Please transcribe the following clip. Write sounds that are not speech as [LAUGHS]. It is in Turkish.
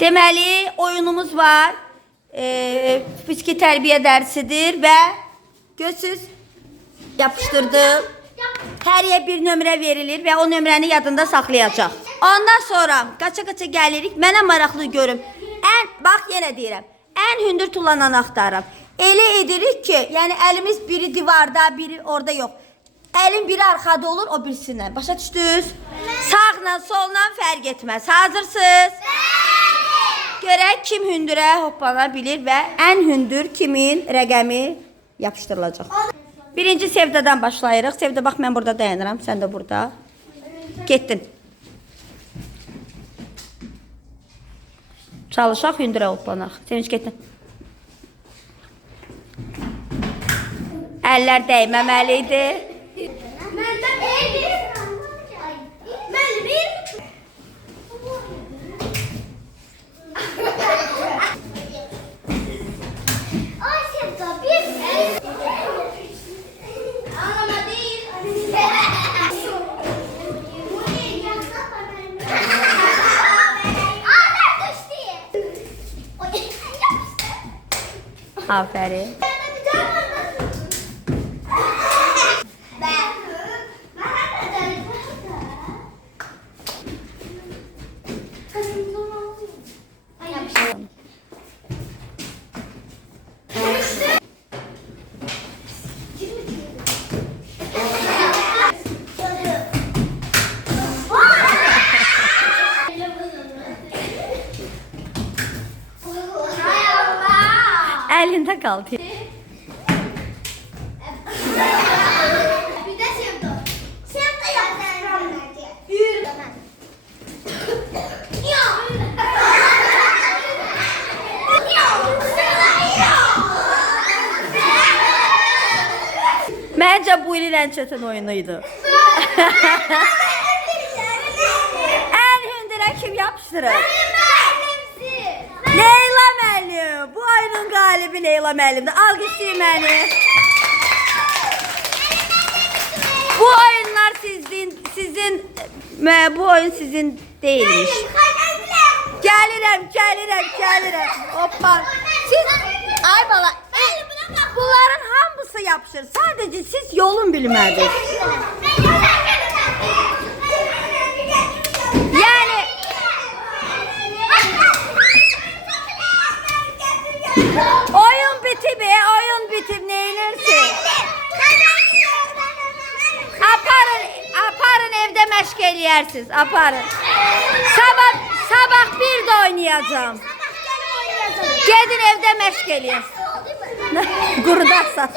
Deməli, oyunumuz var. Ee, fiziki tərbiyə dərsidir və gözsüz yapışdırdım. Həriyə bir nömrə verilir və o nömrəni yadında saxlayacaq. Ondan sonra qaça-qaça gəlirik. Mənə maraqlı görüm. Ən bax yenə deyirəm. Ən hündür tullananı axtarıram. Elə edirik ki, yəni əlimiz biri divarda, biri orada yox. Əlin biri arxada olur, o birisindən. Başa düşdünüz? Sağla, solla fərq etməz. Hazırsınız? Görək kim hündürə hoppana bilir və ən hündür kimin rəqəmi yapışdırılacaq. Birinci Sevdadan başlayırıq. Sevda bax mən burada dayanıram, sən də burada. Getdin. Çalışaq hündürə hoppanaq. Sevinç getdin. Əllər dəyməməli idi. Məndə bir. Mən bir. Ay Sevda bir. Sevda yaptıram bence. Yürü. Ya. Məncə bu ilin ən çətin oyunu idi. [LAUGHS] Ən hündürə kim yapışdırır? Leyla. Bu oyunun qalibi Leyla müəllimdir. Alqışlayın məni. Bu oyunlar sizin sizin mə- bu oyun sizin değilmiş. Gəlirəm, gəlirəm, gəlirəm. Hoppa. Siz ay bala, bunların hamısı yapışır. Sadece siz yolun bilmədiniz. Məşq eləyərsiniz. Aparın. Sabah sabah bir də oynayacağım. Gedin evdə məşq eləyin. Qurudarsan.